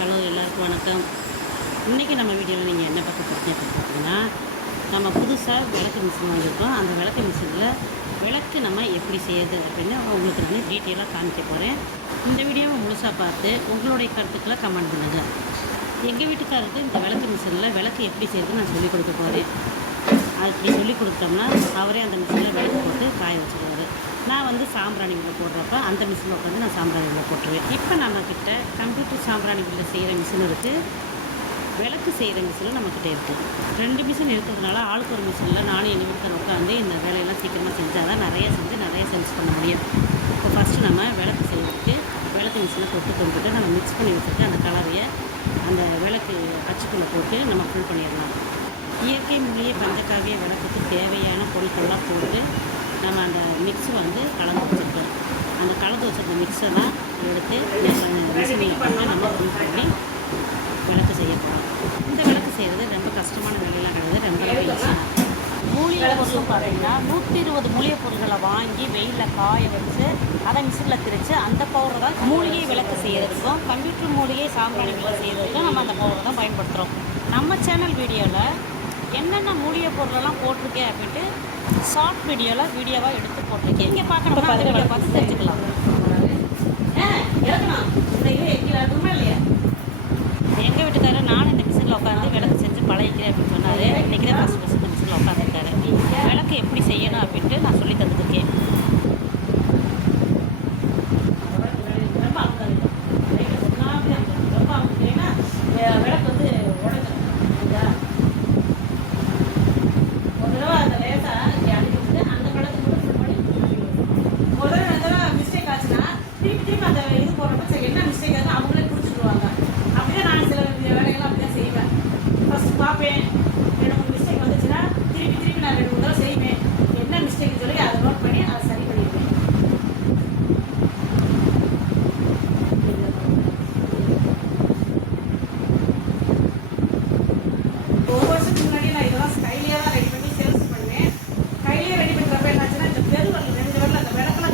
Hello எல்லாருக்கும் வணக்கம். இன்றைக்கி நம்ம வீடியோவில் நீங்கள் என்ன பார்க்க போகிறீங்க அப்படின்னு பார்த்தீங்கன்னா நம்ம புதுசாக விளக்கு மிஷின் வாங்கியிருக்கோம் அந்த விளக்கு மிஷினில் விளக்கு நம்ம எப்படி செய்யுது அப்படின்னு உங்களுக்கு நான் டீட்டெயிலாக காமிக்க போகிறேன் இந்த வீடியோவை முழுசாக பார்த்து உங்களுடைய கருத்துக்களை கமெண்ட் பண்ணுங்கள் எங்கள் வீட்டுக்காரருக்கு இந்த விளக்கு மிஷினில் விளக்கு எப்படி செய்யுதுன்னு நான் சொல்லிக் கொடுக்க போகிறேன் அப்படி சொல்லிக் கொடுத்தோம்னா அவரே அந்த மிஷினில் விளக்கு போட்டு காய வச்சுருவார். நான் வந்து சாம்பிராணி விலை போடுறப்ப அந்த மிஷினில் உட்காந்து நான் சாம்பிராணி விலை போட்டுருவேன். இப்போ நம்மக்கிட்ட கம்ப்யூட்டர் சாம்பிராணி விலை செய்கிற மிஷின் இருக்குது விளக்கு செய்கிற மிஷினும் நம்மக்கிட்ட இருக்குது ரெண்டு மிஷின் இருக்கிறதுனால ஆளுக்கு ஒரு மிஷினில் நானும் எங்கள் வீட்டில் உட்காந்து இந்த வேலையெல்லாம் சீக்கிரமாக செஞ்சால் தான் நிறைய செஞ்சு நிறைய சேல்ஸ் பண்ண முடியும். இப்போ ஃபஸ்ட்டு நம்ம விளக்கு செய்யறதுக்கு விளக்கு மிஷினை தொட்டு கொண்டுட்டு நம்ம மிக்ஸ் பண்ணி வச்சுட்டு அந்த கலரையை அந்த விளக்கு அச்சுக்குள்ளே போட்டு நம்ம ஃபில் பண்ணிடலாம். இயற்கை மொழியை பஞ்சகாவிய விளக்குக்கு தேவையான பொருட்கள்லாம் போட்டு நம்ம அந்த மிக்ஸ் வந்து கலந்து வச்சுருக்கோம். அந்த கலந்து வச்சிருக்க மிக்ஸெல்லாம் எடுத்து மிஷினில் நம்ம ஃபில் பண்ணி விளக்கு செய்ய போகிறோம் இந்த விளக்கு செய்கிறது ரொம்ப கஷ்டமான வேலையெல்லாம் கிடையாது. ரொம்ப ஈஸி மூலிகை பொருளும் பார்த்தீங்கன்னா நூற்றி இருபது மூலிகை பொருட்களை வாங்கி வெயிலில் காய வச்சு அதை மிஷினில் திரிச்சு அந்த பவுடர் தான் மூலிகை விளக்கு செய்கிறதுக்கும் கம்ப்யூட்டர் மூலிகை சாம்பிராணி விளக்கு செய்கிறதுக்கும் நம்ம அந்த பவுடர் தான் பயன்படுத்துகிறோம் நம்ம சேனல் வீடியோவில் என்னென்ன மூலிகை பொருளெல்லாம் போட்டிருக்கேன் அப்படின்ட்டு ஷார்ட் வீடியோவில் வீடியோவாக எடுத்து போட்டிருக்கேன். இங்கே பார்க்கணும் அந்த வீடியோ பார்த்து தெரிஞ்சுக்கலாம். எங்கள் வீட்டுக்காரர் நானும் இந்த மிஷினில் உட்காந்து விளக்கு செஞ்சு பழகிக்கிறேன் அப்படின்னு சொன்னார். இன்றைக்கி தான் ஃபஸ்ட் ஃபஸ்ட் இந்த மிஷினில் உட்காந்து விளக்கு எப்படி செய்யணும் அப்படின்ட்டு நான் சொல்லி தந்துருக்கேன் விளக்கு வந்து உடஞ்சிடும் ஒரு தடவை அந்த லேசாக இங்கே அனுப்பி விட்டு அந்த படத்துக்கு கூட ஃபுல் பண்ணி ஒரு தடவை ரெண்டு தடவை mistake ஆச்சுன்னா, திருப்பி திருப்பி அந்த இது போடுறப்ப சரி, என்ன மிஸ்டேக் ஆகுதுன்னு அவங்களே பிடிச்சிடுவாங்க அப்படியே நான் சில வேலைகள்லாம் அப்படியே செய்வேன். ஃபஸ்ட் பார்ப்பேன். ரெண்டு மூணு மிஸ்டேக் வந்துச்சுன்னா, திருப்பி திருப்பி நான் ரெண்டு மூணு தடவை செய்வேன். என்ன மிஸ்டேக் சொல்லி அதை நோட் பண்ணி அதை சரி பண்ணிடுவேன். ஒரு வருஷத்துக்கு முன்னாடி நான் ரெடி பண்ணி சேல்ஸ் பண்ணுவேன் கையிலேயே ரெடி பண்ணுறப்ப என்னாச்சுன்னா இந்த பெருவரல் ரெண்டு விரல் அந்த விளக்கெல்லாம்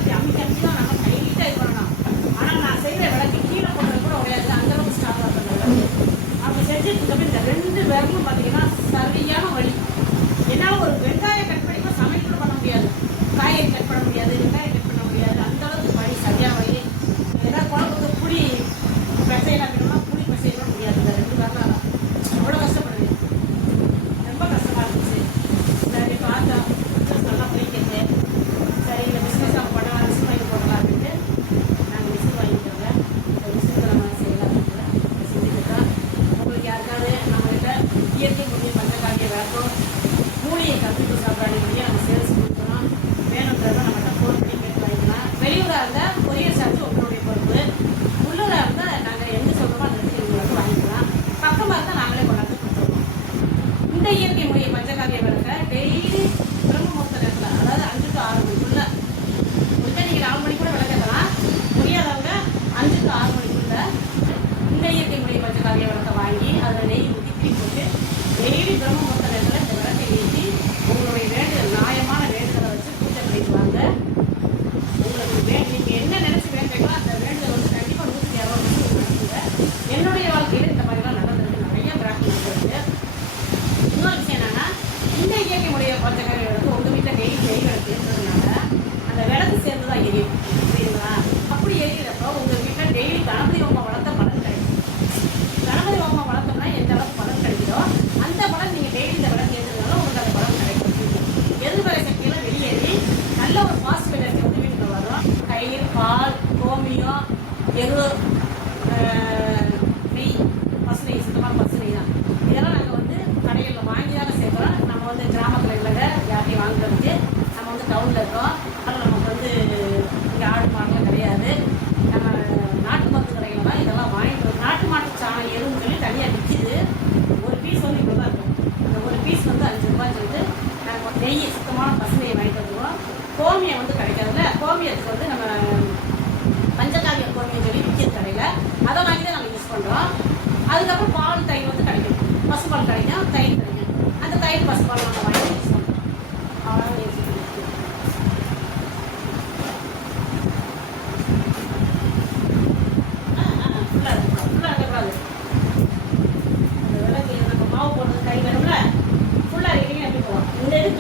நெய் சுத்தமான பசுமையை வாங்கி வாங்கிட்டு வந்துடுவோம் கோமியம் வந்து கிடைக்காதுல்ல? கோமியத்துக்கு வந்து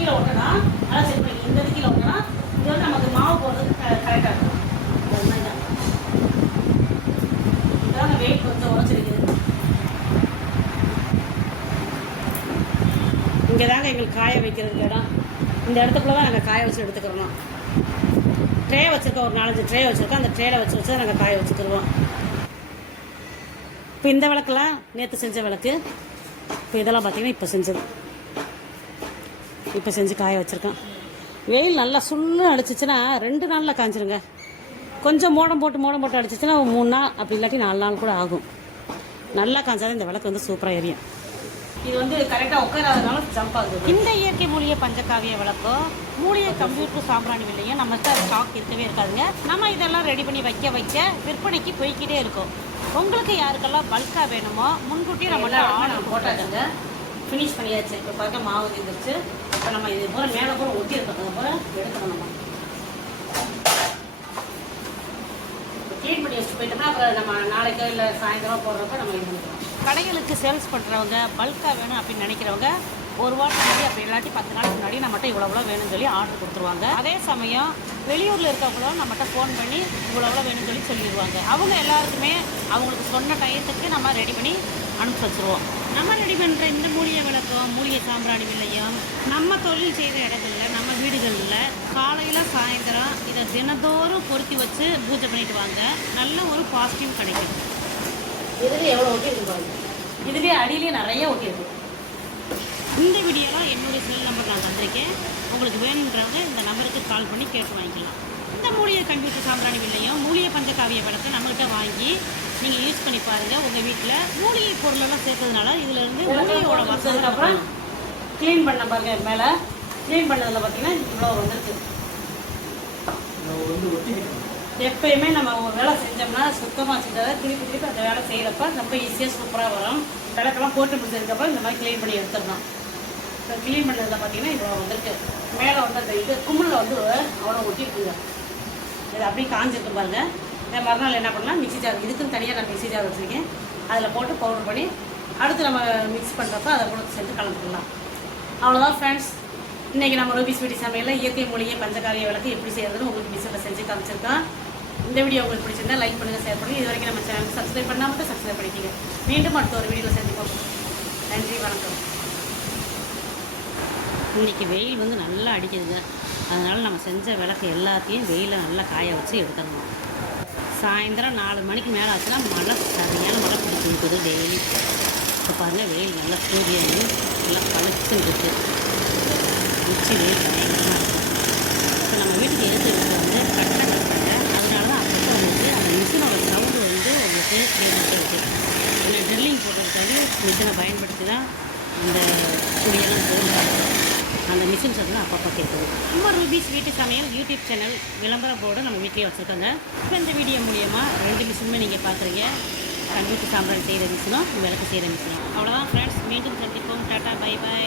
கீழே ஒட்டனா நல்லா செட் பண்ணிக்கலாம் இந்த இது கீழே இது வந்து நமக்கு மாவு போடுறது கரெக்டாக இருக்கும். அது மாதிரி தான். இதான வெயிட் இங்கே தாங்க எங்களுக்கு காய வைக்கிறதுக்கு இடம். இந்த இடத்துக்குள்ள தான் நாங்கள் காய வச்சு எடுத்துக்கிறோம். ட்ரே வச்சுருக்கோம் ஒரு நாலஞ்சு ட்ரே வச்சுருக்கோம். அந்த ட்ரேயில் வச்சு வச்சு நாங்கள் காய வச்சுக்கிடுவோம் இப்போ இந்த விளக்கெல்லாம் நேற்று செஞ்ச விளக்கு. இப்போ இதெல்லாம் பார்த்தீங்கன்னா இப்போ செஞ்சது. இப்போ செஞ்சு காய வச்சுருக்கோம் வெயில் நல்லா சுள்ளு அடிச்சிச்சுன்னா ரெண்டு நாளில் காஞ்சிருங்க. கொஞ்சம் மோடம் போட்டு மோடம் போட்டு அடிச்சிச்சுன்னா மூணு நாள் அப்படி இல்லாட்டி நாலு நாள் கூட ஆகும். நல்லா காஞ்சாதான் இந்த விளக்கு வந்து சூப்பராக எரியும். இது வந்து கரெக்டாக உட்காராதனால ஜம்ப் ஆகுது. இந்த இயற்கை மூலிகை பஞ்சகாவிய விளக்கோ மூலிகை கம்ப்யூட்டர் சாம்பிராணி வில்லையும் நம்மகிட்ட ஸ்டாக் இருக்கவே இருக்காதுங்க. நம்ம இதெல்லாம் ரெடி பண்ணி வைக்க வைக்க விற்பனைக்கு போய்க்கிட்டே இருக்கும். உங்களுக்கு யாருக்கெல்லாம் பல்காக வேணுமோ முன்கூட்டியே நம்ம போட்டாச்சுங்க. ஃபினிஷ் பண்ணியாச்சு. இப்போ பார்க்க மாவு தீர்ந்துருச்சு இப்போ நம்ம இது பூரா மேலே பூரா ஒட்டி இருக்கோம் பூரா எடுத்துக்கணும் நம்ம. க்ளீன் பண்ணி வச்சுட்டு போயிட்டோம்னா அப்புறம் நம்ம நாளைக்கோ இல்லை சாயந்தரம் போடுறப்ப நம்ம இது பண்ணிக்கலாம். கடைகளுக்கு சேல்ஸ் பண்ணுறவங்க பல்காக வேணும் அப்படின்னு நினைக்கிறவங்க ஒரு வாரம் முன்னாடி அப்படி இல்லாட்டி பத்து நாளுக்கு முன்னாடி நம்மகிட்ட இவ்வளோ இவ்வளோ வேணும்னு சொல்லி ஆர்டர் கொடுத்துருவாங்க. அதே சமயம் வெளியூரில் இருக்கவங்களும் நம்மகிட்ட ஃபோன் பண்ணி இவ்வளோ வேணும்னு சொல்லி சொல்லிடுவாங்க. அவங்க எல்லாருக்குமே அவங்களுக்கு சொன்ன டயத்துக்கு நம்ம ரெடி பண்ணி அனுப்பி வச்சுருவோம். நம்ம ரெடி பண்ணுற இந்த மூலிகை விளக்கம் மூலிகை சாம்பிராணி வில்லையும் நம்ம தொழில் செய்கிற இடங்கள்ல நம்ம வீடுகளில் காலையில் சாயந்தரம் இதை தினந்தோறும் பொருத்தி வச்சு பூஜை பண்ணிட்டு வாங்க. நல்ல ஒரு பாசிட்டிவ் கிடைக்கும். இதுலேயே எவ்வளோ ஒட்டி இருக்கு பாருங்க இதுலேயே அடியிலேயே நிறைய ஒட்டி இருக்கு இந்த வீடியோவில் என்னுடைய செல் நம்பர் நான் தந்திருக்கேன். உங்களுக்கு வேணுன்றவங்க இந்த நம்பருக்கு கால் பண்ணி கேட்டு வாங்கிக்கலாம். இந்த மூலிகை கம்ப்யூட்டர் சாம்பிராணி வில்லையும் மூலிகை பஞ்சகாவிய விளக்கு நம்மகிட்ட வாங்கி நீங்கள் யூஸ் பண்ணி பாருங்கள் உங்கள் வீட்டில் மூலிகை பொருளெல்லாம் சேர்த்ததுனால இதுலேருந்து மூலிகையோட வாசனை அப்புறம் க்ளீன் பண்ண பாருங்க மேலே. க்ளீன் பண்ணதில் பார்த்தீங்கன்னா இவ்வளோ வந்திருக்கு. எப்பயுமே நம்ம ஒரு வேலை செஞ்சோம்னா சுத்தமாக செஞ்சதை திருப்பி திருப்பி அந்த வேலை செய்கிறப்ப ரொம்ப ஈஸியாக சூப்பராக வரும். விளக்கெல்லாம் போட்டு முடிச்சதுக்கப்புறம் இந்த மாதிரி க்ளீன் பண்ணி எடுத்துடணும். இப்போ க்ளீன் பண்ணதில் பார்த்தீங்கன்னா இவ்வளோ வந்திருக்கு. மேலே வந்து அந்த இது கும்பலில் வந்து அவ்வளோ ஒட்டிருக்குங்க இது அப்படியே காஞ்சிருக்கு பாருங்க. இந்த மறுநாள் என்ன பண்ணலாம் மிக்சி ஜார் இதுக்குன்னு தனியாக நான் மிக்சி ஜார் வச்சுருக்கேன். அதில் போட்டு பவுடர் பண்ணி அடுத்து நம்ம மிக்ஸ் பண்ணுறப்ப அதை கூட சேர்த்து கலந்துக்கலாம். அவ்வளோதான் ஃப்ரெண்ட்ஸ் இன்றைக்கி நம்ம ரூபி ஸ்வீட்டி சமையலில் இயற்கை மூலிகை பஞ்சகாரிய விளக்கு எப்படி செய்யறதுன்னு உங்களுக்கு மிஷினில் செஞ்சு காமிச்சிருக்கோம் இந்த வீடியோ உங்களுக்கு பிடிச்சிருந்தா லைக் பண்ணுங்கள் ஷேர் பண்ணுங்கள் இது வரைக்கும் நம்ம சேனல் சப்ஸ்கிரைப் பண்ணால் மட்டும் சப்ஸ்கிரைப் பண்ணிக்கிங்க. மீண்டும் அடுத்த ஒரு வீடியோவில் சந்திப்போம். நன்றி வணக்கம். இன்னைக்கு வெயில் வந்து நல்லா அடிக்குதுங்க. அதனால் நம்ம செஞ்ச விளக்கு எல்லாத்தையும் வெயிலில் நல்லா காய வச்சு எடுத்துடணும். சாயந்தரம் நாலு மணிக்கு மேலே ஆச்சுன்னா மழை சரியான மழை பிடிச்சி இருக்குது டெய்லி. இப்போ பாருங்கள் வெயில் நல்லா சூரியன் நல்லா பளிச்சுன்னு இருக்குது உச்சி வெயில் பயங்கரமாக இருக்குது இப்போ நம்ம வீட்டுக்கு எடுத்து வந்து கட்டை கட்டுறாங்க அதனால தான் அப்பப்போ உங்களுக்கு அந்த மிஷினோட சவுண்டு வந்து உங்களுக்கு கேட்டுகிட்டே இருக்குது ஏன்னா ட்ரில்லிங் போடுறதுக்காக மிஷினை பயன்படுத்தி தான் இந்த துணியெல்லாம் போடுறாங்க. அந்த மிஷின் சத்தம் அப்பப்போ கேட்குது நம்ம ரூபீஸ் வீட்டு சமையல் யூடியூப் சேனல் விளம்பர போர்டு நம்ம வீட்லேயே வச்சுருக்கோங்க. இப்போ இந்த வீடியோ மூலியமாக ரெண்டு மிஷினுமே நீங்கள் பார்க்குறீங்க கம்ப்யூட்டர் சாம்பார் செய்கிற மிஷினும் விளக்கு செய்கிற மிஷினும் அவ்வளோதான் ஃப்ரெண்ட்ஸ் மீண்டும் சந்திப்போம். Tata bye bye.